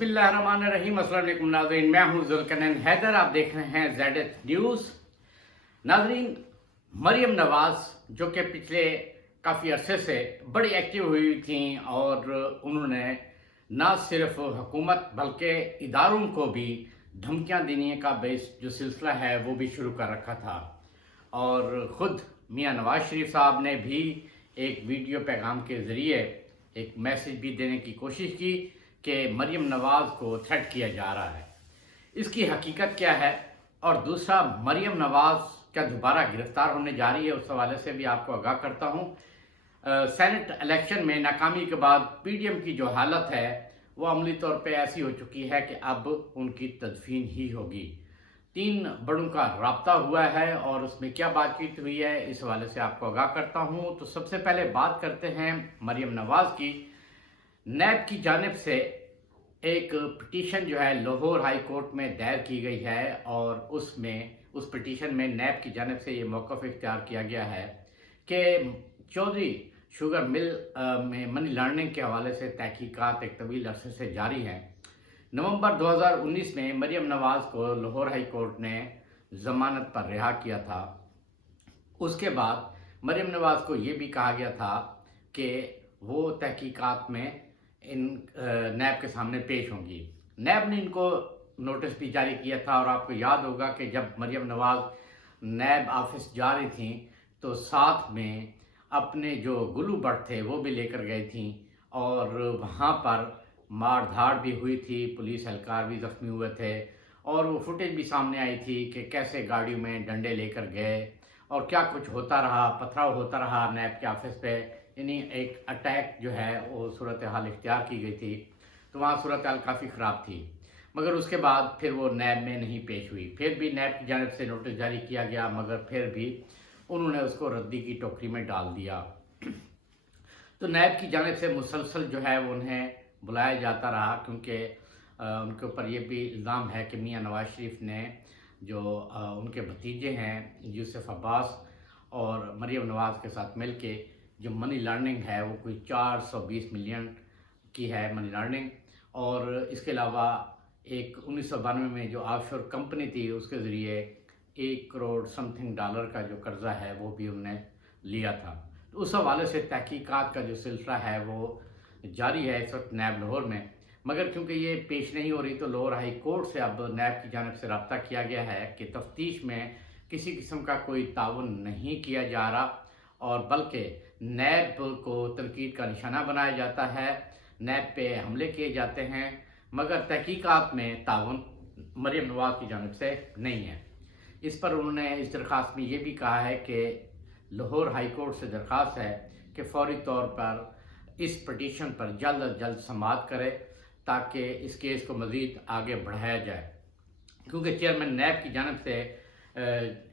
बिस्मिल्लाहिर्रहमानिर्रहीम। अस्सलाम वालेकुम नाज़रीन, मैं हूं ज़ुल्करनैन हैदर। आप देख रहे हैं ज़ेड न्यूज़। नाज़रीन, मरियम नवाज़ जो कि पिछले काफ़ी अरसे से बड़ी एक्टिव हुई थी और उन्होंने न सिर्फ हुकूमत बल्कि इदारों को भी धमकियां देने का बेस जो सिलसिला है वो भी शुरू कर रखा था। और ख़ुद मियां नवाज़ शरीफ साहब ने भी एक वीडियो पैगाम के ज़रिए एक मैसेज भी देने की कोशिश की कि मरियम नवाज़ को थ्रेट किया जा रहा है। इसकी हकीकत क्या है, और दूसरा, मरियम नवाज़ क्या दोबारा गिरफ्तार होने जा रही है, उस हवाले से भी आपको आगाह करता हूँ। सेनेट इलेक्शन में नाकामी के बाद पीडीएम की जो हालत है वो अमली तौर पे ऐसी हो चुकी है कि अब उनकी तदफीन ही होगी। 3 बड़ों का राब्ता हुआ है और उसमें क्या बातचीत हुई है, इस हवाले से आपको आगाह करता हूँ। तो सबसे पहले बात करते हैं मरियम नवाज़ की। नैब की जानिब से एक पिटीशन जो है लाहौर हाई कोर्ट में दायर की गई है और उस पिटीशन में नैब की जानिब से ये मौक़िफ़ इख्तियार किया गया है कि चौधरी शुगर मिल में मनी लॉन्ड्रिंग के हवाले से तहकीकात एक तवील अरसे से जारी है। नवंबर 2019 में मरियम नवाज़ को लाहौर हाई कोर्ट ने ज़मानत पर रिहा किया था। उसके बाद मरियम नवाज़ को ये भी कहा गया था कि वो तहकीकात में इन नैब के सामने पेश होंगी। नैब ने इनको नोटिस भी जारी किया था और आपको याद होगा कि जब मरियम नवाज़ नैब ऑफिस जा रही थी तो साथ में अपने जो गुलू बट थे वो भी लेकर गई थी और वहाँ पर मार धाड़ भी हुई थी, पुलिस एहलकार भी ज़ख्मी हुए थे और वो फुटेज भी सामने आई थी कि कैसे गाड़ियों में डंडे लेकर गए और क्या कुछ होता रहा, पथराव होता रहा नैब के ऑफिस पे। यानी एक अटैक जो है वो सूरत हाल इख्तियार की गई थी, तो वहाँ सूरत हाल काफ़ी ख़राब थी। मगर उसके बाद फिर वो नैब में नहीं पेश हुई। फिर भी नैब की जानिब से नोटिस जारी किया गया, मगर फिर भी उन्होंने उसको रद्दी की टोकरी में डाल दिया। तो नैब की जानिब से मुसलसल जो है वो उन्हें बुलाया जाता रहा, क्योंकि उनके ऊपर ये भी इल्ज़ाम है कि मियां नवाज़ शरीफ ने जो उनके भतीजे हैं यूसुफ अब्बास और मरियम नवाज़ के साथ मिल के जो मनी लॉन्ड्रिंग है वो कोई 420 मिलियन की है मनी लॉन्ड्रिंग। और इसके अलावा एक 1992 में जो ऑफशोर कंपनी थी उसके ज़रिए 1 करोड़ समथिंग डॉलर का जो कर्जा है वो भी उन्होंने लिया था। तो उस हवाले से तहकीकात का जो सिलसिला है वो जारी है इस वक्त नैब लाहौर में। मगर क्योंकि ये पेश नहीं हो रही तो लाहौर हाई कोर्ट से अब नैब की जानिब से रब्ता किया गया है कि तफ्तीश में किसी किस्म का कोई ताउन नहीं किया जा रहा और बल्कि नैब को तनकीद का निशाना बनाया जाता है, नैब पे हमले किए जाते हैं, मगर तहकीकात में ताउन मरियम नवाज़ की जानिब से नहीं है। इस पर उन्होंने इस दरख्वास्त में ये भी कहा है कि लाहौर हाई कोर्ट से दरख्वास्त है कि फौरी तौर पर इस पटिशन पर जल्द अज जल्द समाअत करे ताकि इस केस को मज़ीद आगे बढ़ाया जाए। क्योंकि चेयरमैन नैब की जानिब से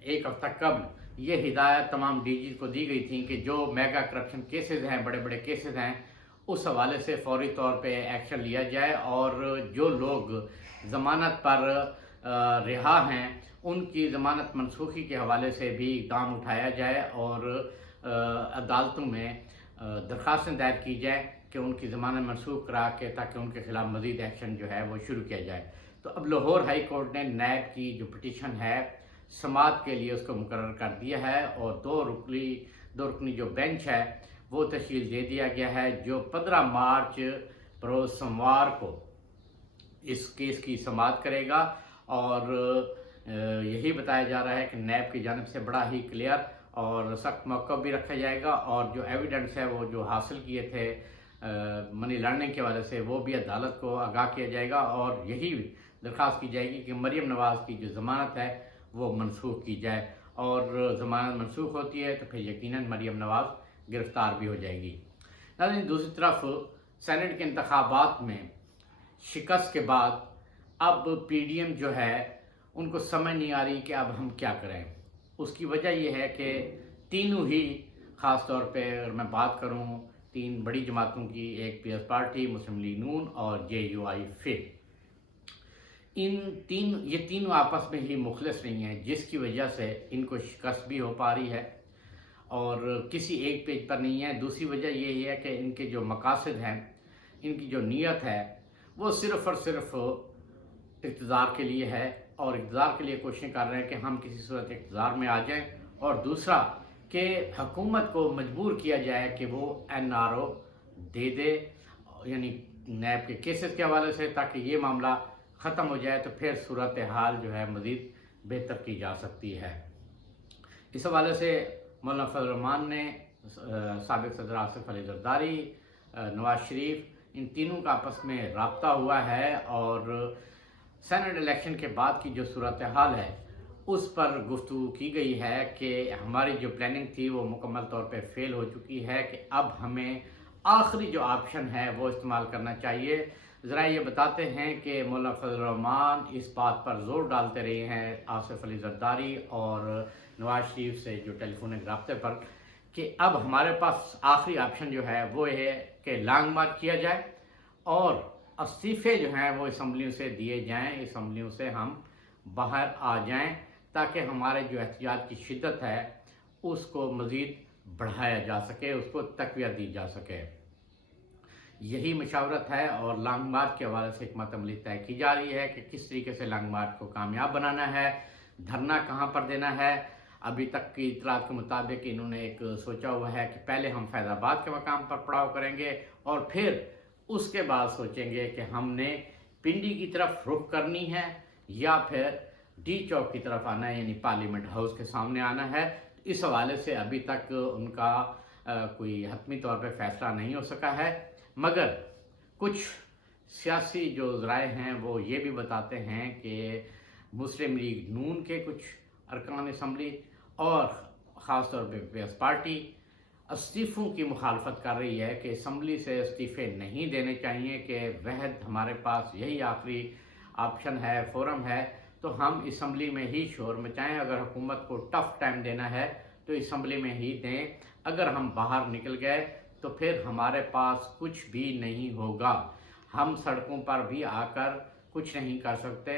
एक हफ्ता कबल ये हिदायत तमाम डीजी को दी गई थी कि जो मेगा करप्शन केसेस हैं, बड़े बड़े केसेस हैं, उस हवाले से फौरी तौर पे एक्शन लिया जाए और जो लोग ज़मानत पर रिहा हैं उनकी ज़मानत मनसूखी के हवाले से भी इक़दाम उठाया जाए और अदालतों में दरख्वास्तें दायर की जाए कि उनकी ज़मानत मनसूख करा के ताकि उनके ख़िलाफ़ मज़ीद एक्शन जो है वो शुरू किया जाए। तो अब लाहौर हाई कोर्ट ने नैब की जो पटिशन है समाअत के लिए उसको मुकर्रर कर दिया है और दो रुकनी जो बेंच है वो तश्कील दे दिया गया है जो 15 मार्च बरोज़ सोमवार को इस केस की समाअत करेगा। और यही बताया जा रहा है कि नैब की जानिब से बड़ा ही क्लियर और सख्त मौक़िफ़ भी रखा जाएगा और जो एविडेंस है वो जो हासिल किए थे मनी लॉन्ड्रिंग के वजह से वो भी अदालत को आगाह किया जाएगा और यही दरख्वास्त की जाएगी कि मरियम नवाज़ की जो ज़मानत है वो मनसूख की जाए और ज़मानत मनसूख होती है तो फिर यकीनन मरियम नवाज़ गिरफ़्तार भी हो जाएगी। लेकिन दूसरी तरफ सेनेट के इंतखाबात में शिकस्त के बाद अब पीडीएम जो है उनको समझ नहीं आ रही कि अब हम क्या करें। उसकी वजह यह है कि तीनों ही ख़ास तौर पे अगर मैं बात करूं 3 बड़ी जमातों की, एक पीपल्स पार्टी, मुस्लिम लीग नून और JUI फिर, ये तीनों आपस में ही मुखलिस नहीं हैं, जिसकी वजह से इनको शिकस्त भी हो पा रही है और किसी एक पेज पर नहीं है। दूसरी वजह यही है कि इनके जो मकासद हैं, इनकी जो नीयत है وہ صرف اور صرف اقتدار کے لیے ہے، اور اقتدار کے لیے کوششیں کر رہے ہیں کہ ہم کسی صورت اقتدار میں آ جائیں، اور دوسرا کہ حکومت کو مجبور کیا جائے کہ وہ NRO دے دے، یعنی نیب کے کیسز کے حوالے سے، تاکہ یہ معاملہ ختم ہو جائے، تو پھر صورتحال جو ہے مزید بہتر کی جا سکتی ہے۔ اس حوالے سے مولانا فضل الرحمان نے سابق صدر آصف علی زرداری، نواز شریف، ان تینوں کا آپس میں رابطہ ہوا ہے، اور سینٹ الیکشن کے بعد کی جو صورتحال ہے اس پر گفتگو کی گئی ہے کہ ہماری جو پلاننگ تھی وہ مکمل طور پہ فیل ہو چکی ہے، کہ اب ہمیں آخری جو آپشن ہے وہ استعمال کرنا چاہیے۔ ذرا یہ بتاتے ہیں کہ مولانا فضل الرحمان اس بات پر زور ڈالتے رہے ہیں آصف علی زرداری اور نواز شریف سے جو ٹیلی فونک رابطے پر، کہ اب ہمارے پاس آخری آپشن جو ہے وہ ہے کہ لانگ مارچ کیا جائے اور استعفے جو ہیں وہ اسمبلیوں سے دیے جائیں، اسمبلیوں سے ہم باہر آ جائیں، تاکہ ہمارے جو احتجاج کی شدت ہے اس کو مزید بڑھایا جا سکے، اس کو تقویت دی جا سکے۔ یہی مشاورت ہے، اور لانگ مارچ کے حوالے سے حکمت عملی طے کی جا رہی ہے کہ کس طریقے سے لانگ مارچ کو کامیاب بنانا ہے، دھرنا کہاں پر دینا ہے۔ ابھی تک کی اطلاعات کے مطابق انہوں نے ایک سوچا ہوا ہے کہ پہلے ہم فیض آباد کے مقام پر پڑاؤ کریں گے، اور پھر اس کے بعد سوچیں گے کہ ہم نے پنڈی کی طرف رخ کرنی ہے یا پھر ڈی چوک کی طرف آنا ہے، یعنی پارلیمنٹ ہاؤس کے سامنے آنا ہے۔ اس حوالے سے ابھی تک ان کا کوئی حتمی طور پہ فیصلہ نہیں ہو سکا ہے، مگر کچھ سیاسی جو ذرائع ہیں وہ یہ بھی بتاتے ہیں کہ مسلم لیگ نون کے کچھ ارکان اسمبلی اور خاص طور پہ پیپلز پارٹی استعفوں کی مخالفت کر رہی ہے کہ اسمبلی سے استعفے نہیں دینے چاہیے، کہ وحد ہمارے پاس یہی آخری آپشن ہے، فورم ہے، تو ہم اسمبلی میں ہی شور مچائیں۔ اگر حکومت کو ٹف ٹائم دینا ہے تو اسمبلی میں ہی دیں، اگر ہم باہر نکل گئے تو پھر ہمارے پاس کچھ بھی نہیں ہوگا، ہم سڑکوں پر بھی آ کر کچھ نہیں کر سکتے۔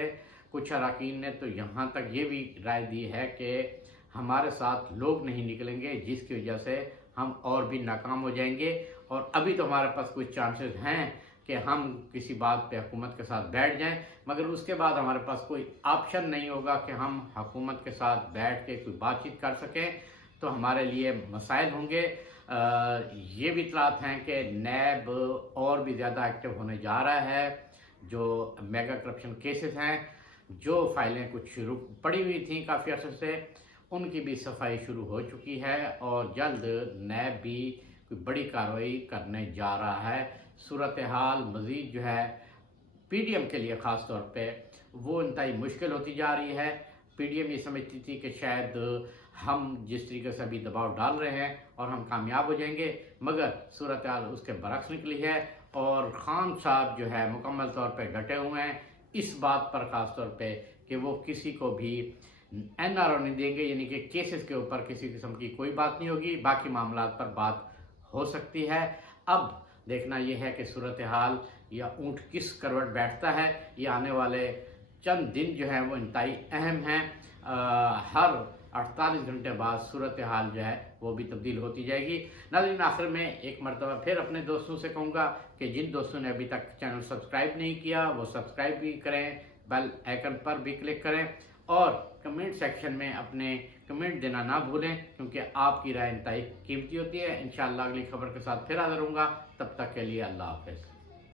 کچھ اراکین نے تو یہاں تک یہ بھی رائے دی ہے کہ ہمارے ساتھ لوگ نہیں نکلیں گے، جس کی وجہ سے ہم اور بھی ناکام ہو جائیں گے، اور ابھی تو ہمارے پاس کچھ چانسز ہیں کہ ہم کسی بات پہ حکومت کے ساتھ بیٹھ جائیں، مگر اس کے بعد ہمارے پاس کوئی آپشن نہیں ہوگا کہ ہم حکومت کے ساتھ بیٹھ کے کوئی بات چیت کر سکیں، تو ہمارے لیے مسائل ہوں گے۔ یہ بھی اطلاعات ہیں کہ نیب اور بھی زیادہ ایکٹیو ہونے جا رہا ہے، جو میگا کرپشن کیسز ہیں، جو فائلیں کچھ پڑی ہوئی تھیں کافی عرصے سے، ان کی بھی صفائی شروع ہو چکی ہے، اور جلد نیب بھی کوئی بڑی کارروائی کرنے جا رہا ہے۔ صورتحال مزید جو ہے پی ڈی ایم کے لیے خاص طور پہ وہ انتہائی مشکل ہوتی جا رہی ہے۔ پی ڈی ایم یہ سمجھتی تھی کہ شاید ہم جس طریقے سے ابھی دباؤ ڈال رہے ہیں اور ہم کامیاب ہو جائیں گے، مگر صورتحال اس کے برعکس نکلی ہے، اور خان صاحب جو ہے مکمل طور پہ ڈٹے ہوئے ہیں اس بات پر، خاص طور پہ کہ وہ کسی کو بھی NRO نہیں دیں گے، یعنی کہ کیسز کے اوپر کسی قسم کی کوئی بات نہیں ہوگی، باقی معاملات پر بات ہو سکتی ہے۔ اب دیکھنا یہ ہے کہ صورتحال یا اونٹ کس کروٹ بیٹھتا ہے، یہ آنے والے چند دن جو ہیں وہ انتہائی اہم ہیں۔ ہر 48 گھنٹے بعد صورتحال جو ہے وہ بھی تبدیل ہوتی جائے گی۔ ناظرین، آخر میں ایک مرتبہ پھر اپنے دوستوں سے کہوں گا کہ جن دوستوں نے ابھی تک چینل سبسکرائب نہیں کیا وہ سبسکرائب بھی کریں، بیل آئیکن پر بھی کلک کریں، اور کمنٹ سیکشن میں اپنے کمنٹ دینا نہ بھولیں، کیونکہ آپ کی رائے انتہائی قیمتی ہوتی ہے۔ انشاءاللہ اگلی خبر کے ساتھ پھر حاضر ہوں گا، تب تک کے لیے اللہ حافظ۔